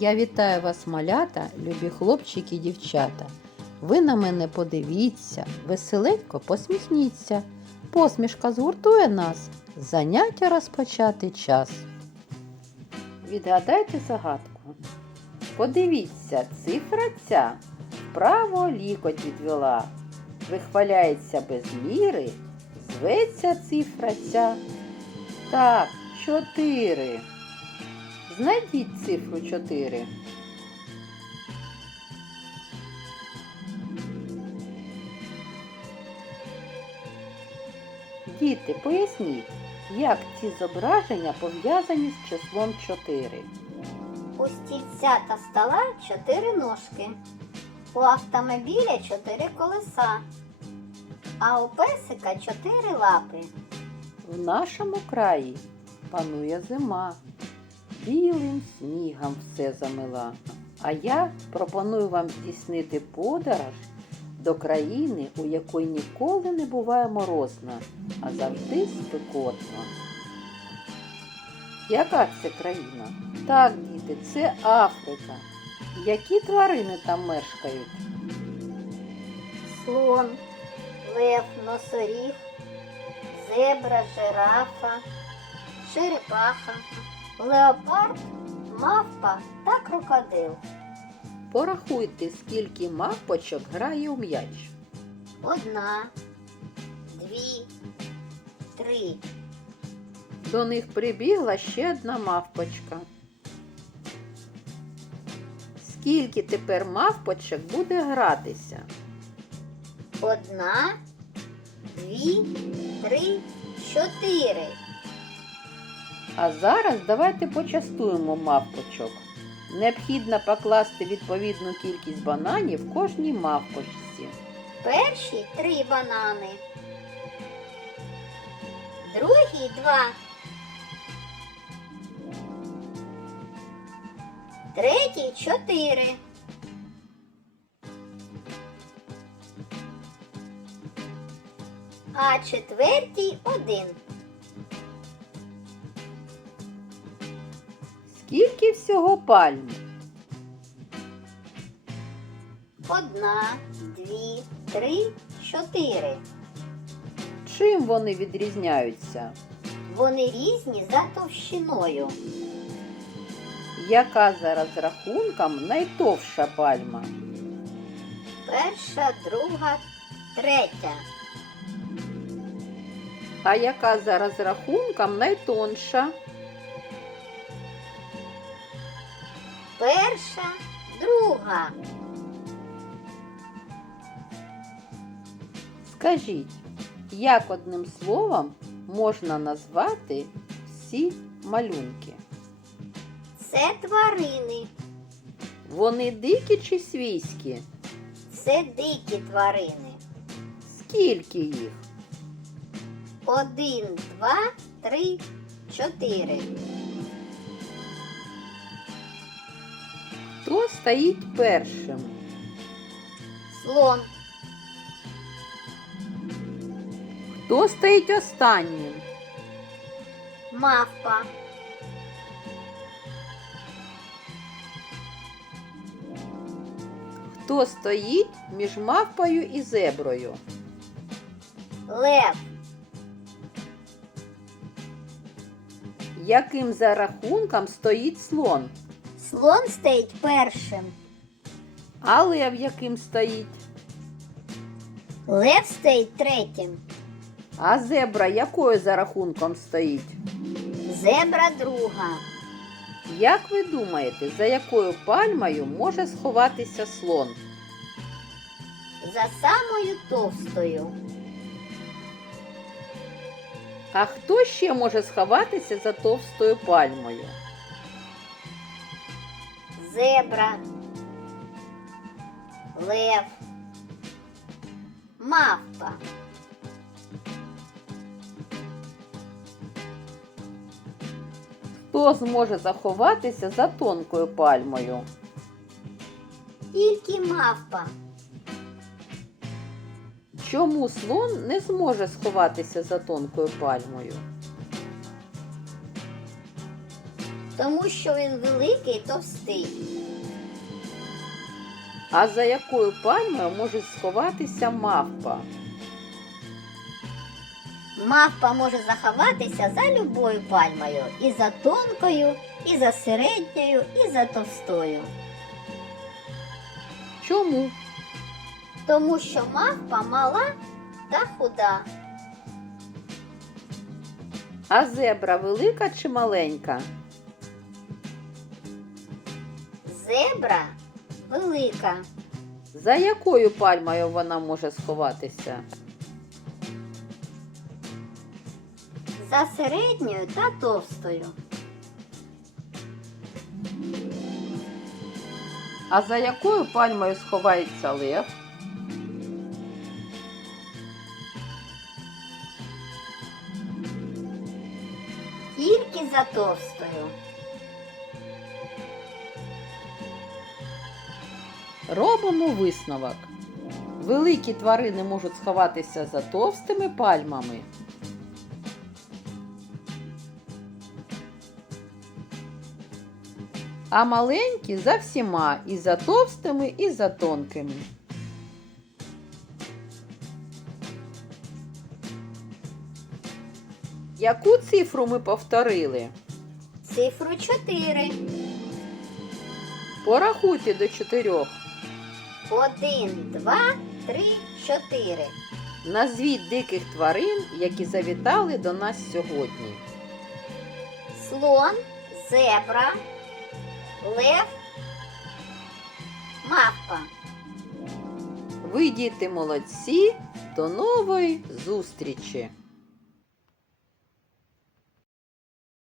Я вітаю вас, малята, любі хлопчики і дівчата. Ви на мене подивіться, веселенько посміхніться. Посмішка згуртує нас, заняття розпочати час. Відгадайте загадку. Подивіться, цифра ця вправо лікоть відвела. Вихваляється без міри, зветься цифра ця. Так, чотири. Знайдіть цифру 4. Діти, поясніть, як ці зображення пов'язані з числом 4. У стільця та стола чотири ножки. У автомобіля чотири колеса. А у песика чотири лапи. В нашому краї панує зима, білим снігом все замила. А я пропоную вам здійснити подорож до країни, у якої ніколи не буває морозна, а завжди спекотно. Яка це країна? Так, діти, це Африка. Які тварини там мешкають? Слон, лев, носоріг, зебра, жирафа, черепаха, леопард, мавпа та крокодил. Порахуйте, скільки мавпочок грає у м'яч. Одна, дві, три. До них прибігла ще одна мавпочка. Скільки тепер мавпочок буде гратися? Одна, дві, три, чотири. А зараз давайте почастуємо мавпочок. Необхідно покласти відповідну кількість бананів кожній мавпочці. Перші три банани. Другі два. Третій чотири. А четвертій один. Скільки всього пальм? Одна, дві, три, чотири. Чим вони відрізняються? Вони різні за товщиною. Яка за розрахунком найтовша пальма? Перша, друга, третя. А яка за розрахунком найтонша? Перша, друга. Скажіть, як одним словом можна назвати всі малюнки? Це тварини. Вони дикі чи свійські? Це дикі тварини. Скільки їх? Один, два, три, чотири. Стоїть першим? Слон, Хто стоїть останнім? мавпа, Хто стоїть між мавпою і зеброю? лев, Яким за рахунком стоїть слон? Слон стоїть першим. А лев яким стоїть? Лев стоїть третім. А зебра якою за рахунком стоїть? Зебра друга. Як ви думаєте, за якою пальмою може сховатися слон? За самою товстою. А хто ще може сховатися за товстою пальмою? Зебра. Лев. Мавпа. Хто зможе заховатися за тонкою пальмою? Тільки мавпа. Чому слон не зможе сховатися за тонкою пальмою? Тому що він великий і товстий. А за якою пальмою може сховатися мавпа? Мавпа може заховатися за любою пальмою. І за тонкою, і за середньою, і за товстою. Чому? Тому що мавпа мала та худа. А зебра велика чи маленька? Зебра велика. За якою пальмою вона може сховатися? За середньою та товстою. А за якою пальмою сховається лев? Тільки за товстою. Робимо висновок. Великі тварини можуть сховатися за товстими пальмами. А маленькі за всіма і за товстими, і за тонкими. Яку цифру ми повторили? Цифру 4. Порахуйте до чотирьох. Один, два, три, чотири. Назвіть диких тварин, які завітали до нас сьогодні. Слон, зебра, лев, мавпа. Ви, діти, молодці. До нової зустрічі!